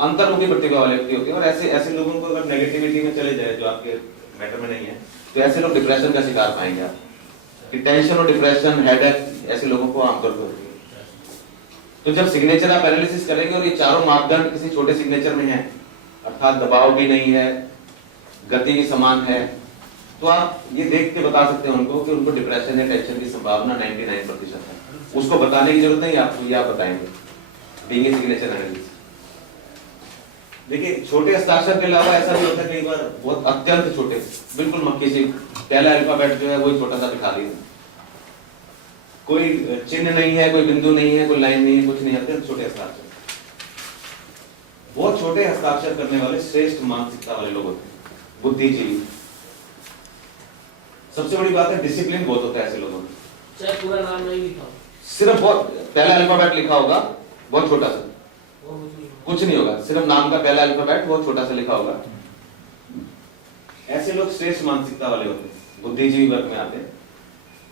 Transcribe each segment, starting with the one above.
अंतर्मुखी प्रतिभा वाले व्यक्ति होते हैं। और ऐसे लोगों को अगर नेगेटिविटी में चले जाए जो आपके मैटर में नहीं है, तो ऐसे लोग डिप्रेशन का शिकार पाएंगे आप, कि टेंशन और डिप्रेशन, हेडेक ऐसे लोगों को आमतौर पर होती है। तो जब सिग्नेचर आप एनालिसिस करेंगे और ये चारों मापदंड किसी छोटे सिग्नेचर में है, अर्थात दबाव भी नहीं है, गति भी समान है, तो आप ये देख के बता सकते हैं उनको कि उनको डिप्रेशन या टेंशन की संभावना 99% है। उसको बताने की जरूरत नहीं आपको, ये आप बताएंगे बीइंग ए सिग्नेचर एनालिसिस। देखिए छोटे हस्ताक्षर के अलावा ऐसा भी होता है कई बार, बहुत अत्यंत छोटे, बिल्कुल मक्खी सी, पहला अल्फाबेट जो है वही छोटा सा दिखा दिया, कोई चिन्ह नहीं है, कोई बिंदु नहीं है, कोई लाइन नहीं है, कुछ नहीं, अत्यंत छोटे हस्ताक्षर। बहुत छोटे हस्ताक्षर करने वाले श्रेष्ठ मानसिकता वाले लोग होते हैं, बुद्धिजीवी। सबसे बड़ी बात है डिसिप्लिन बहुत होता है ऐसे लोगों में। चाहे पूरा नाम नहीं लिखा, सिर्फ बहुत पहला अल्फाबेट लिखा होगा, बहुत छोटा सा, कुछ नहीं होगा, सिर्फ नाम का पहला अल्फाबेट बहुत छोटा सा लिखा होगा। ऐसे लोग श्रेष्ठ मानसिकता वाले होते हैं, बुद्धिजीवी वर्ग में आते हैं।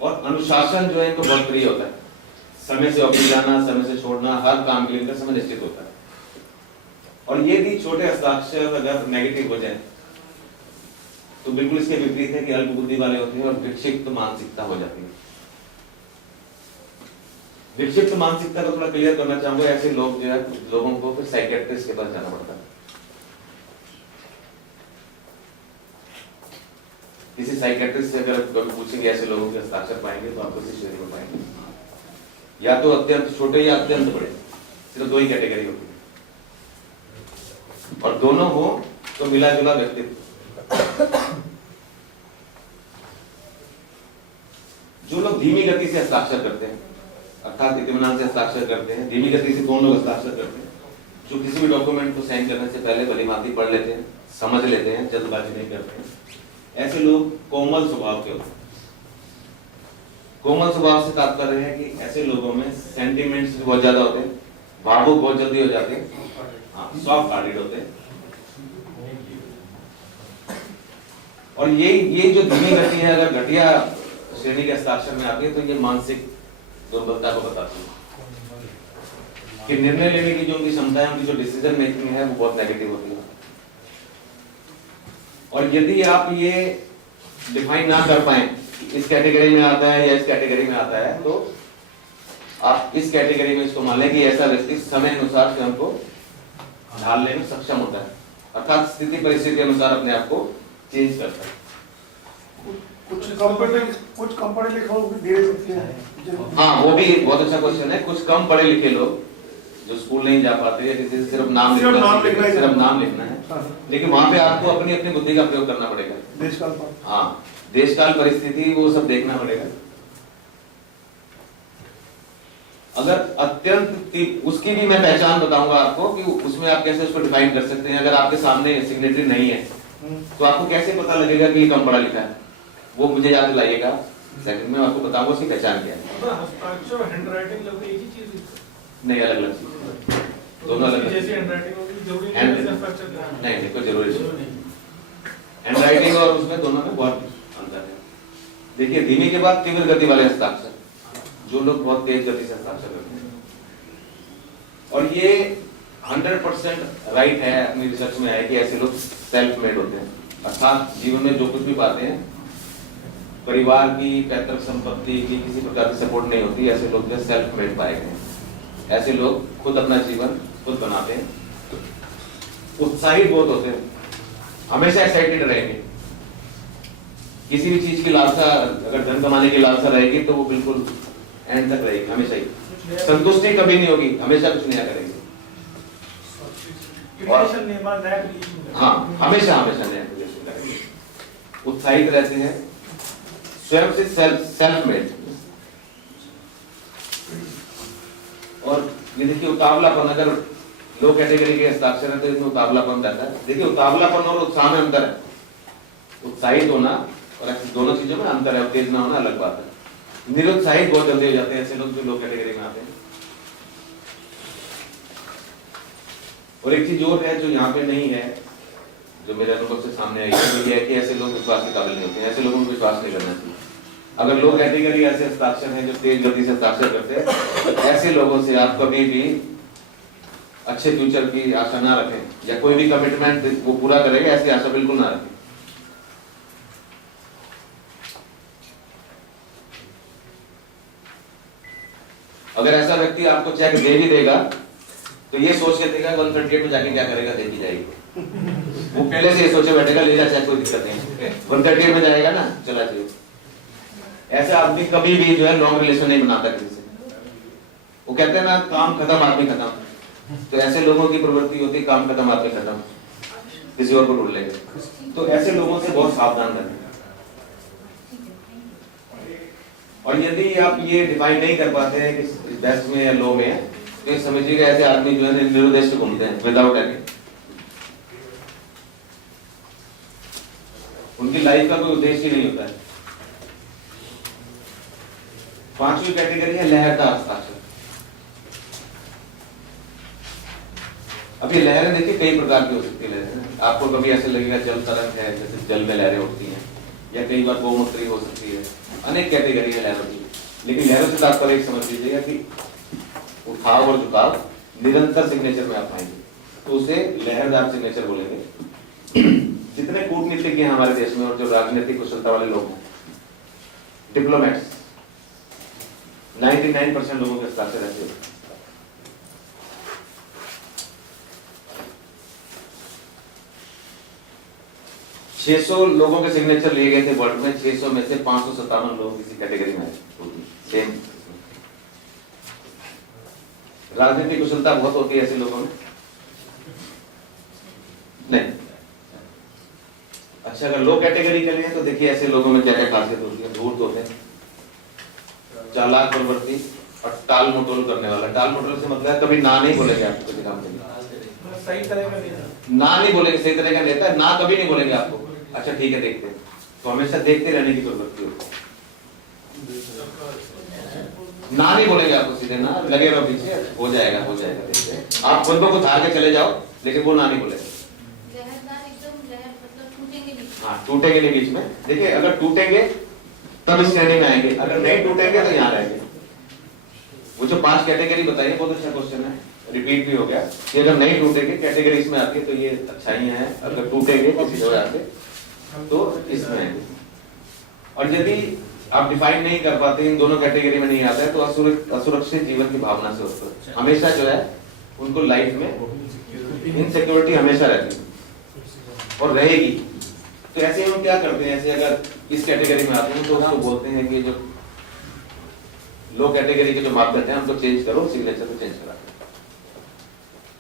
और अनुशासन जो है इनको बहुत प्रिय होता है, समय से ऑफिस जाना, समय से छोड़ना, हर काम के लिए इनका समय निश्चित होता है। और ये भी छोटे हस्ताक्षर अगर नेगेटिव हो जाए तो बिल्कुल इसके विपरीत है कि अल्प बुद्धि वाले होते हैं और विक्षिप्त मानसिकता हो जाती है। विक्षिप्त मानसिकता को थोड़ा क्लियर करना चाहूंगा। ऐसे लोग जो है, लोगों को फिर साइकियाट्रिस्ट के पास जाना पड़ता है। किसी साइकियाट्रिस्ट से अगर कभी पूछेंगे ऐसे लोगों के हस्ताक्षर पाएंगे तो आपको इसी श्रेणी में पाएंगे, या तो अत्यंत छोटे या अत्यंत बड़े, सिर्फ दो ही कैटेगरी होती है। और दोनों हो तो मिला जुला व्यक्तित्व। जो लोग धीमी गति से हस्ताक्षर करते हैं, अर्थात इत्मीनान से हस्ताक्षर करते हैं, धीमी गति से कौन लोग हस्ताक्षर करते हैं, जो किसी भी डॉक्यूमेंट को साइन करने से पहले भलीभांति पढ़ लेते हैं, समझ लेते हैं, जल्दबाजी नहीं करते हैं। ऐसे लोग कोमल स्वभाव के होते हैं। कोमल स्वभाव से तात्पर्य है कि ऐसे लोगों में सेंटिमेंट्स भी बहुत ज्यादा होते हैं, भावुक बहुत जल्दी हो जाते हैं, सॉफ्ट हार्टेड होते हैं। और ये जो धीमी गति है अगर घटिया श्रेणी के हस्ताक्षर में आती है तो ये मानसिक दुर्बलता को बताती है कि निर्णय लेने की जो उनकी क्षमता है, उनकी जो डिसीजन मेकिंग है वो बहुत नेगेटिव होती है। और यदि आप ये डिफाइन ना कर पाए इस कैटेगरी में आता है या इस कैटेगरी में आता है, तो आप इस कैटेगरी में इसको मान लें कि ऐसा व्यक्ति समय अनुसार स्वयं को ढालने में सक्षम होता है, अर्थात स्थिति परिस्थिति के अनुसार अपने आप को चेंज करता है। कुछ कम पढ़े लिखे लोग भी धीरे सीखते हैं। हाँ, वो भी बहुत अच्छा क्वेश्चन है। कुछ कम पढ़े लिखे लोग जो स्कूल नहीं जा पाते या किसी से सिर्फ नाम लिखना है, लेकिन वहां पे आपको अपनी अपनी बुद्धि का प्रयोग करना पड़ेगा। देशकाल, हाँ, देशकाल परिस्थिति वो सब देखना पड़ेगा। अगर अत्यंत उसकी भी मैं पहचान बताऊंगा आपको कि उसमें आप कैसे उसको डिफाइन कर सकते हैं। अगर आपके सामने सिग्नेटरी नहीं है तो आपको कैसे पता लगेगा कि ये कम पढ़ा लिखा है, वो मुझे याद दिलाइएगा, सेकंड में आपको बताऊंगा उसकी पहचान क्या है। हस्ताक्षर हैंडराइटिंग लगभग एक ही चीज है? नहीं, अलग अलग चीज, दोनों अलग अलग। जैसे हैंडराइटिंग होगी जरूरी है हस्ताक्षर नहीं, कोई जरूरी नहीं। हैंडराइटिंग और उसमें दोनों में बहुत अंतर है। देखिए, धीमी के बाद तीव्र गति वाले हस्ताक्षर, जो लोग बहुत तेज गति से हस्ताक्षर करते हैं, और ये 100% राइट है, अपनी रिसर्च में आया कि ऐसे लोग सेल्फ मेड होते हैं, अर्थात जीवन में जो कुछ भी पाते हैं, परिवार की, पैतृक संपत्ति की किसी प्रकार की सपोर्ट नहीं होती, ऐसे लोग जो सेल्फ मेड पाए गए हैं। ऐसे लोग खुद अपना जीवन खुद बनाते हैं, उत्साहित बहुत होते हैं, हमेशा एक्साइटेड रहेंगे। किसी भी चीज की लालसा, अगर धन कमाने की लालसा रहेगी तो वो बिल्कुल एंड तक रहेगी, हमेशा ही संतुष्टि कभी नहीं होगी, हमेशा कुछ नया करेंगे। हाँ, हमेशा हमेशा नया क्रिएशन करेंगे, उत्साहित रहते हैं, स्वयं से सेल्फ मेड। और ये देखिए उतावलापन, अगर लो कैटेगरी के हस्ताक्षर है तो इसमें उतावलापन रहता है। देखिए उतावलापन और उत्साह में अंतर है। उत्साहित होना और दोनों चीजों में अंतर है, तेज ना होना अलग बात है। निरुत्साहित बहुत जल्दी हो जाते हैं ऐसे लोग जो लो कैटेगरी में आते हैं। और एक चीज और है जो यहाँ पे नहीं है, जो मेरे अनुभव से सामने आई है, ये है कि ऐसे लोग विश्वास के काबिल नहीं होते हैं। ऐसे लोगों को विश्वास नहीं करना चाहिए। अगर लो कैटेगरी ऐसे हस्ताक्षर हैं जो तेज गति से हस्ताक्षर करते हैं, ऐसे लोगों से आप कभी भी अच्छे फ्यूचर की आशा ना रखें या कोई भी कमिटमेंट वो पूरा करेगा ऐसी आशा बिल्कुल ना रखें। अगर ऐसा व्यक्ति आपको चेक दे भी देगा तो ये सोच के देगा 138 में जाके क्या करेगा देखी जाएगी। वो पहले से ये सोचे बैठेगा ले जा चेक, कोई दिक्कत नहीं, 138 में जाएगा ना चला जाइए। ऐसा आदमी कभी भी जो है लॉन्ग रिलेशन नहीं बनाता किसी से। वो कहते हैं ना काम खत्म आदमी खत्म, तो ऐसे लोगों की प्रवृत्ति होती है काम खत्म आदमी खत्म, किसी और को ढूंढ लेंगे। तो ऐसे लोगों से बहुत सावधान रहें। और यदि आप ये डिफाइन नहीं कर पाते हैं कि बेस्ट में या लो में है, तो समझिएगा ऐसे आदमी जो है निरुद्देश्य घूमते हैं विदाउट एनी, उनकी लाइफ का कोई उद्देश्य ही नहीं होता है। पांचवी कैटेगरी है लहरदार हस्ताक्षर। अब ये लहरें देखिए कई प्रकार की हो सकती है लहरें। आपको कभी ऐसे लगेगा जल तरंग है, जैसे जल में लहरें उठती हैं, या कई बार गोमूत्री हो सकती है, अनेक कैटेगरी है लहरों की। लेकिन लहरों से तात्पर्य एक समझ लीजिएगा कि उठाव और झुकाव निरंतर सिग्नेचर में आप पाएंगे, तो उसे लहरदार सिग्नेचर बोलेंगे। जितने कूटनीतिज्ञ हैं हमारे देश में और जो राजनीतिक कुशलता वाले लोग हैं, डिप्लोमेट्स, 99% लोगों के हस्ताक्षर ऐसे होते हैं। 600 लोगों के सिग्नेचर लिए गए थे वर्ल्ड में, 600 में से 557 लोग किसी कैटेगरी में आए। सेम राजनीतिक कुशलता बहुत होती है ऐसे लोगों में नहीं। अच्छा, अगर लो कैटेगरी के लिए तो देखिए ऐसे लोगों में क्या क्या खासियत होती है। धूर्त होते हैं, चालाक, प्रवृत्ति और टाल मटोल करने वाला। टाल मटोल से मतलब कभी ना नहीं बोलेंगे आपको किसी काम के लिए, सही तरह का नेता ना नहीं बोलेंगे, सही तरह का नेता है, ना कभी नहीं बोलेंगे आपको अच्छा ठीक है देखते हैं, तो हमेशा देखते रहने की प्रवृत्ति होती है। ना नहीं बोलेंगे आपको सीधे, ना लगे रहो पीछे, हो जाएगा देखते हैं। आप खुद को धार के चले जाओ, लेकिन वो ना नहीं बोलेंगे। हाँ, टूटेंगे नहीं बीच में। देखिए अगर टूटेंगे तब इस श्रेणी में आएंगे, अगर नहीं टूटेंगे तो यहाँ रहेंगे। वो जो 5 कैटेगरी बताइए बहुत अच्छा क्वेश्चन है, रिपीट भी हो गया कि अगर नहीं टूटेंगे कैटेगरी इसमें आती है तो ये अच्छाइयां हैं, अगर टूटेंगे किसी जगह से तो इसमें आएंगे। और यदि आप डिफाइन नहीं कर पाते, इन दोनों कैटेगरी में नहीं आता है, तो असुरक्षित जीवन की भावना से होता है। हमेशा जो है उनको लाइफ में इनसिक्योरिटी हमेशा रहती है और रहेगी। तो ऐसे हम क्या करते हैं, ऐसे अगर इस कैटेगरी में आते हैं तो उसको बोलते हैं कि जो लो कैटेगरी के जो मापदंड है उनको चेंज करो, सिग्नेचर को चेंज करा।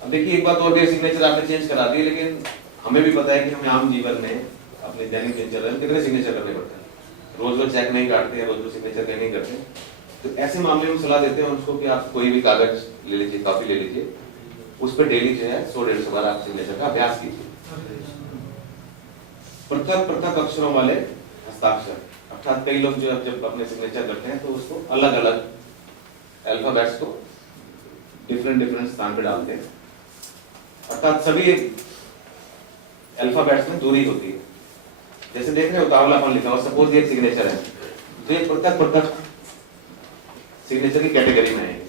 अब देखिए एक बात और भी, सिग्नेचर आपने चेंज करा दी, लेकिन हमें भी पता है कि हमें आम जीवन में अपने दैनिक दिनचर्या में कितने सिग्नेचर करने पड़ते हैं। रोज चेक नहीं काटते हैं, रोज सिग्नेचर नहीं करते। तो ऐसे मामले में सलाह देते हैं उसको कि आप कोई भी कागज ले लीजिए, कॉपी ले लीजिए, उस पर डेली जो है 100-150 बार आप सिग्नेचर का अभ्यास कीजिए। पृथक अक्षरों वाले हस्ताक्षर, अर्थात कई लोग जो जब अपने सिग्नेचर करते हैं तो उसको अलग अलग अल्फाबेट्स को डिफरेंट स्थान पे डालते हैं, अर्थात सभी अल्फाबेट्स में दूरी होती है। जैसे देख रहे हो उतावलापन लिखा हुआ, सपोज ये सिग्नेचर है तो ये पृथक सिग्नेचर की कैटेगरी में आएंगे।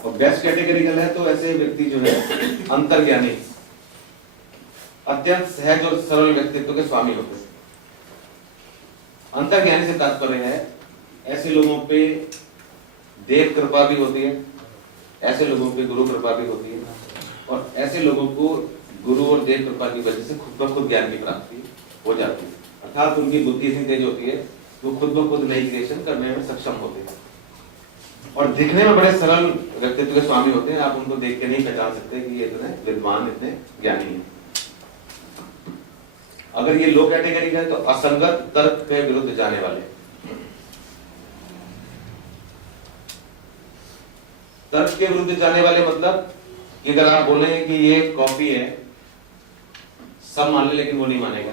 और बेस्ट कैटेगरी का है तो ऐसे व्यक्ति जो है अंतर्ज्ञानी, अत्यंत सहज और सरल व्यक्तित्व के स्वामी होते हैं। अंतर्ज्ञानी से तात्पर्य है ऐसे लोगों पे देव कृपा भी होती है, ऐसे लोगों पे गुरु कृपा भी होती है, और ऐसे लोगों को गुरु और देव कृपा की वजह से खुद ब खुद ज्ञान की प्राप्ति हो जाती है। अर्थात उनकी बुद्धि इतनी तेज होती है वो खुद ब खुद नई क्रिएशन करने में सक्षम होते हैं और दिखने में बड़े सरल व्यक्तित्व के स्वामी होते हैं। आप उनको देख के नहीं पहचान सकते कि ये इतने विद्वान, इतने ज्ञानी हैं। अगर ये लो कैटेगरी का है तो असंगत तर्क के विरुद्ध जाने वाले। तर्क के विरुद्ध जाने वाले मतलब कि अगर आप बोले कि ये कॉफी है, सब मान ले लेकिन वो नहीं मानेगा।